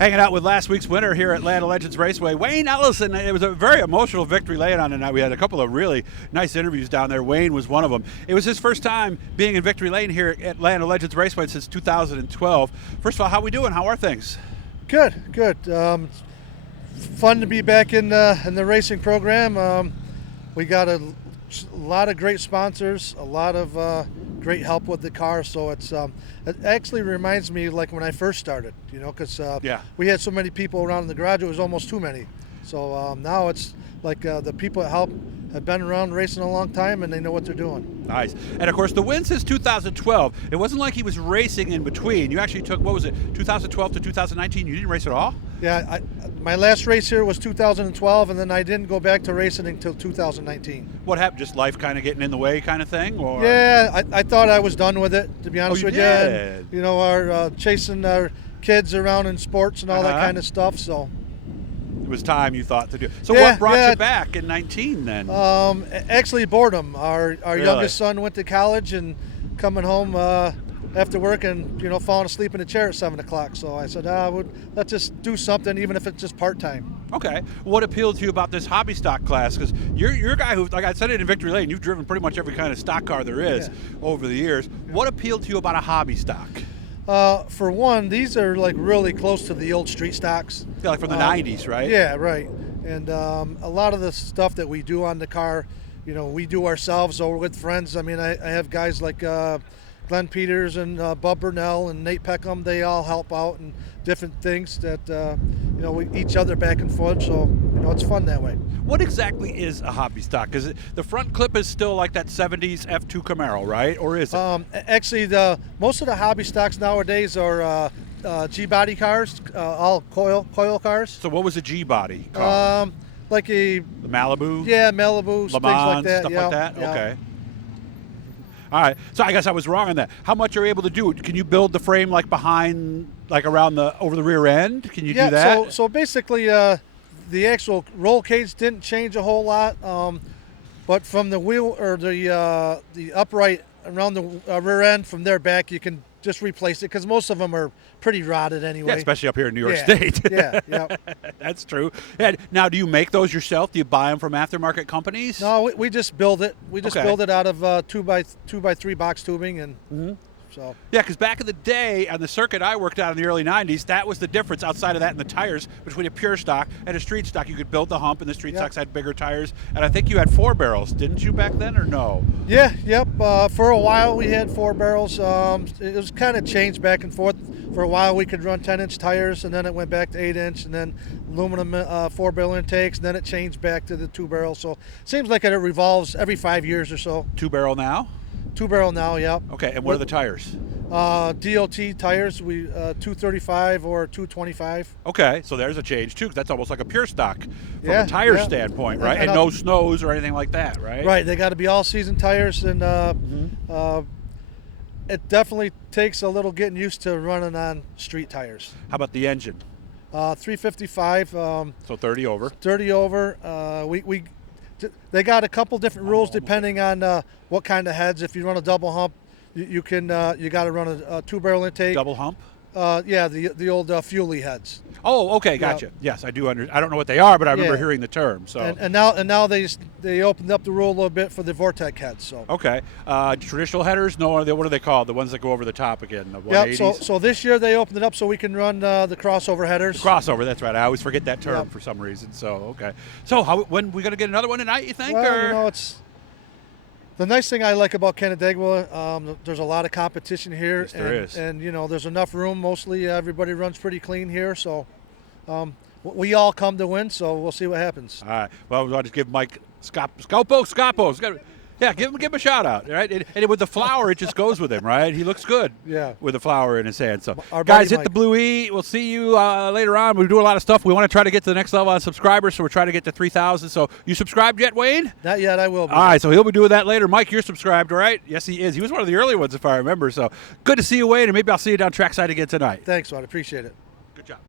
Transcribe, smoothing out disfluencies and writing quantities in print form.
Hanging out with last week's winner here at Land of Legends Raceway, Wayne Ellison. It was a very emotional victory lane on tonight. We had a couple of really nice interviews down there. Wayne was one of them. It was his first time being in victory lane here at Land of Legends Raceway since 2012. First of all, how we doing? How are things? Good. Fun to be back in the racing program. We got a lot of great sponsors, a lot of great help with the car, so it actually reminds me like when I first started, because we had so many people around in the garage, it was almost too many. So now it's like the people that help have been around racing a long time and they know what they're doing. Nice. And of course the win since 2012, it wasn't like he was racing in between. You actually took, 2012 to 2019, you didn't race at all? Yeah, my last race here was 2012, and then I didn't go back to racing until 2019. What happened? Just life kind of getting in the way kind of thing? Or? Yeah, I thought I was done with it, to be honest with you. Did? And, our chasing our kids around in sports and all that kind of stuff, so. It was time, you thought, to do. So what brought you back in 19 then? Actually boredom. Our youngest son went to college and coming home after work and falling asleep in a chair at 7 o'clock. So I said, let's just do something, even if it's just part-time. Okay. What appealed to you about this hobby stock class? Because you're a guy who, like I said it in Victory Lane, you've driven pretty much every kind of stock car there is over the years. What appealed to you about a hobby stock? For one, these are like really close to the old street stocks. Yeah, like from the 90s, right? Yeah, right. And a lot of the stuff that we do on the car, we do ourselves or with friends. I mean, I have guys like Glenn Peters and Bub Burnell and Nate Peckham. They all help out and different things that, we each other back and forth. So, it's fun that way. What exactly is a hobby stock? Because the front clip is still like that 70s F2 Camaro, right? Or is it? Actually, most of the hobby stocks nowadays are G-body cars, all coil cars. So what was a G-body car? Like the Malibu? Yeah, Malibu, Le Mans, things like that. Stuff like that? Yeah. Okay. All right. So I guess I was wrong on that. How much are you able to do? Can you build the frame like behind, like around over the rear end? Can you do that? So basically, the actual roll cage didn't change a whole lot, but from the wheel or the upright around the rear end from there back, you can just replace it because most of them are pretty rotted anyway. Yeah, especially up here in New York State. Yeah. That's true. And now, do you make those yourself? Do you buy them from aftermarket companies? No, we just build it. We just build it out of 2x3 box tubing and. So. Yeah, because back in the day on the circuit I worked on in the early 90s, that was the difference outside of that and the tires between a pure stock and a street stock. You could build the hump, and the street stocks had bigger tires. And I think you had 4 barrels, didn't you, back then, or no? Yep. For a while we had 4 barrels. It was kind of changed back and forth. For a while we could run 10-inch tires, and then it went back to 8-inch, and then aluminum 4-barrel intakes, and then it changed back to the 2-barrel. So it seems like it revolves every 5 years or so. 2-barrel now? 2-barrel now, yep. Okay, and what are the tires? DOT tires, 235 or 225. Okay, so there's a change too, because that's almost like a pure stock from a tire standpoint, right? And no snows or anything like that, right? Right, they got to be all-season tires, and it definitely takes a little getting used to running on street tires. How about the engine? 355. So 30 over. 30 over. They got a couple different rules depending on what kind of heads. If you run a double hump, you got to run a 2-barrel intake. Double hump? Yeah, the old Fuelie heads. Oh, okay, gotcha. Yeah. Yes, I do. I don't know what they are, but I remember hearing the term. So and now they opened up the rule a little bit for the Vortec heads. So okay, traditional headers. No, what are they called? The ones that go over the top again. The 180s? Yeah. So this year they opened it up so we can run the crossover headers. The crossover. That's right. I always forget that term for some reason. So okay. So when we going to get another one tonight? You think? Well, it's. The nice thing I like about Canandaigua, there's a lot of competition here. Yes, there is. And there's enough room. Mostly everybody runs pretty clean here. So we all come to win, so we'll see what happens. All right. Well, I'll just give Mike Scopo. Yeah, give him a shout out, right? And with the flower, it just goes with him, right? He looks good with the flower in his hand. So, guys, hit the Blue E. We'll see you later on. We do a lot of stuff. We want to try to get to the next level on subscribers, so we're trying to get to 3,000. So, you subscribed yet, Wayne? Not yet. I will be. All right, so he'll be doing that later. Mike, you're subscribed, right? Yes, he is. He was one of the early ones, if I remember. So, good to see you, Wayne, and maybe I'll see you down trackside again tonight. Thanks, Rod. Appreciate it. Good job.